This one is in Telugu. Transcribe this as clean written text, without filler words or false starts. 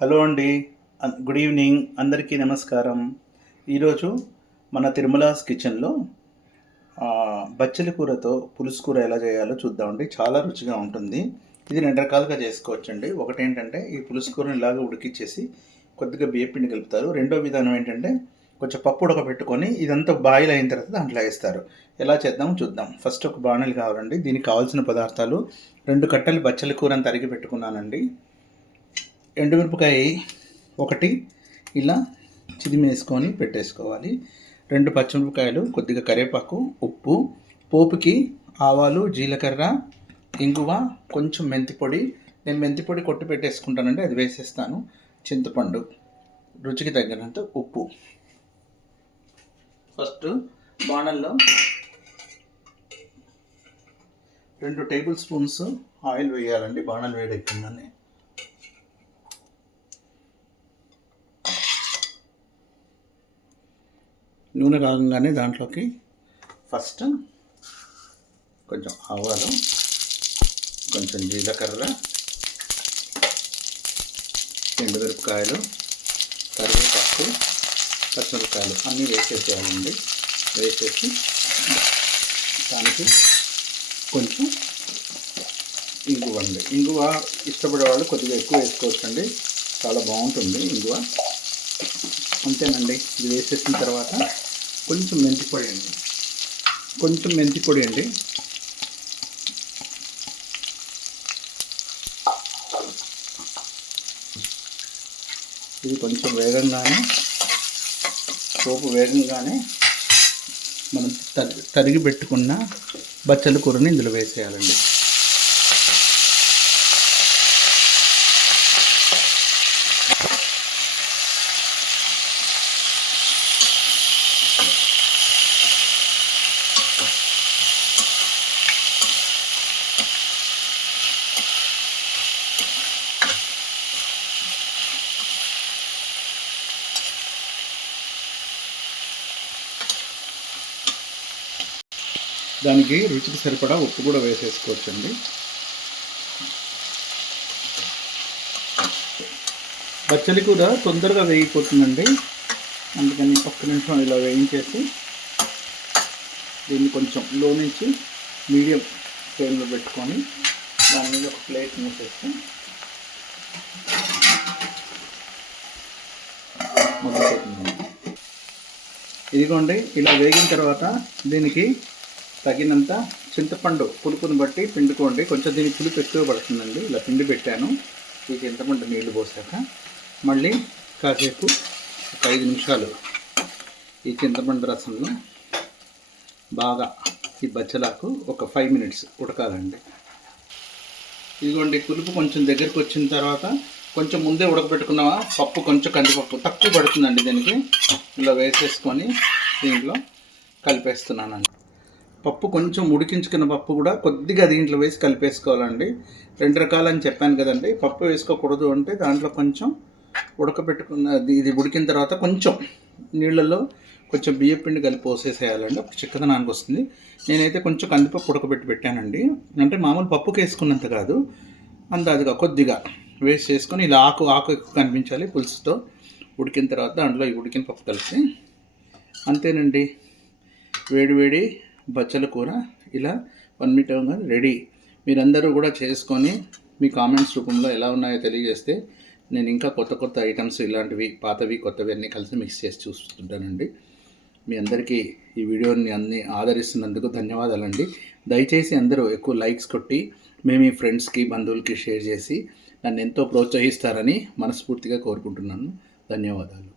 హలో అండి. Good evening. అందరికీ నమస్కారం. ఈరోజు మన తిరుమలాస్ కిచెన్లో బచ్చలి కూరతో పులుసు కూర ఎలా చేయాలో చూద్దామండి. చాలా రుచిగా ఉంటుంది. ఇది 2 రకాలుగా చేసుకోవచ్చండి. ఒకటేంటంటే ఈ పులుసు కూరని ఇలాగ ఉడికిచ్చేసి కొద్దిగా బియ్యపిండి కలుపుతారు. రెండో విధానం ఏంటంటే కొంచెం పప్పు ఉడకబెట్టుకొని ఇదంతా బాయిల్ అయిన తర్వాత దాంట్లో వేస్తారు. ఎలా చేద్దామో చూద్దాం. ఫస్ట్ ఒక బాణలి కావాలండి. దీనికి కావాల్సిన పదార్థాలు 2 కట్టలు బచ్చలి కూరని తరిగి పెట్టుకున్నానండి. ఎండుమిరపకాయ ఒకటి ఇలా చిదిమేసుకొని పెట్టేసుకోవాలి. 2 పచ్చిమిరపకాయలు, కొద్దిగా కరివేపాకు, ఉప్పు, పోపుకి ఆవాలు, జీలకర్ర, ఇంగువ, కొంచెం మెంతిపొడి. నేను మెంతిపొడి కొట్టి పెట్టేసుకుంటానండి, అది వేసేస్తాను. చింతపండు, రుచికి తగినంత ఉప్పు. ఫస్ట్ బాణల్లో 2 టేబుల్ స్పూన్స్ ఆయిల్ వేయాలండి. బాణలు వేడెక్కిందని నూనె కాగంగానే దాంట్లోకి ఫస్ట్ కొంచెం ఆవాలు, కొంచెం జీలకర్ర, ఎండుమిరపకాయలు, కరివేపాకు, పచ్చిమిరపకాయలు అన్నీ వేసేసేయాలండి. వేసేసి దానికి కొంచెం ఇంగువ అండి. ఇంగువ ఇష్టపడే వాళ్ళు కొద్దిగా ఎక్కువ వేసుకోవచ్చండి, చాలా బాగుంటుంది ఇంగువ. అంతేనండి. ఇది వేసేసిన తర్వాత కొంచెం మెంతిపొడి అండి. ఇది కొంచెం పోపు వేగంగానే మనం తరిగి పెట్టుకున్న బచ్చలి కూరని ఇందులో వేసేయాలండి. దానికి రుచికి సరిపడా ఉప్పు కూడా వేసేసుకోవచ్చండి. బచ్చలి కూర తొందరగా వేగిపోతుందండి, అందుకని ఒక్క నిమిషం ఇలా వేయించేసి దీన్ని కొంచెం లో నుంచి మీడియం ఫ్లేమ్లో పెట్టుకొని దాని మీద ఒక ప్లేట్ మూసేస్తే మొదలుపోతుందండి. ఇదిగోండి, ఇలా వేగిన తర్వాత దీనికి తగినంత చింతపండు పులుపుని బట్టి పిండుకోండి. కొంచెం దీనికి పులుపు ఎక్కువ పడుతుందండి. ఇలా పిండి పెట్టాను. ఈ చింతపండు నీళ్లు పోసాక మళ్ళీ కాసేపు ఒక 5 నిమిషాలు ఈ చింతపండు రసంలో బాగా ఈ బచ్చలాకు ఒక 5 మినిట్స్ ఉడకాలండి. ఇదిగోండి, పులుపు కొంచెం దగ్గరికి వచ్చిన తర్వాత కొంచెం ముందే ఉడకబెట్టుకున్న పప్పు, కొంచెం కందిపప్పు తక్కువ పడుతుందండి. దీనికి ఇలా వేసేసుకొని దీంట్లో కలిపేస్తున్నానండి. పప్పు కొంచెం ఉడికించుకున్న పప్పు కూడా కొద్దిగా దీంట్లో వేసి కలిపేసుకోవాలండి. 2 రకాలని చెప్పాను కదండి. పప్పు వేసుకోకూడదు అంటే దాంట్లో కొంచెం ఉడకబెట్టుకున్న ఇది ఉడికిన తర్వాత కొంచెం నీళ్ళల్లో కొంచెం బియ్యపిండి కలిపి పోసేసేయాలండి. అప్పుడు చిక్కదనానికి వస్తుంది. నేనైతే కొంచెం కందిపప్పు ఉడకబెట్టి పెట్టానండి. అంటే మామూలు పప్పుకి వేసుకున్నంత కాదు, అందాజుగా కొద్దిగా వేసి చేసుకొని ఇలా ఆకు ఎక్కువ కనిపించాలి పులుసుతో. ఉడికిన తర్వాత దాంట్లో ఈ ఉడికిన పప్పు కలిపి అంతేనండి. వేడి బచ్చల కూర ఇలా 1 మినిట్ అవగా రెడీ. మీరందరూ కూడా చేసుకొని మీ కామెంట్స్ రూపంలో ఎలా ఉన్నాయో తెలియజేస్తే నేను ఇంకా కొత్త ఐటమ్స్ ఇలాంటివి పాతవి కొత్తవి అన్నీ కలిసి మిక్స్ చేసి చూస్తుంటానండి. మీ అందరికీ ఈ వీడియోని అన్నీ ఆదరిస్తున్నందుకు ధన్యవాదాలండి. దయచేసి అందరూ ఎక్కువ లైక్స్ కొట్టి మీ ఫ్రెండ్స్కి, బంధువులకి షేర్ చేసి నన్ను ఎంతో ప్రోత్సహిస్తారని మనస్ఫూర్తిగా కోరుకుంటున్నాను. ధన్యవాదాలు.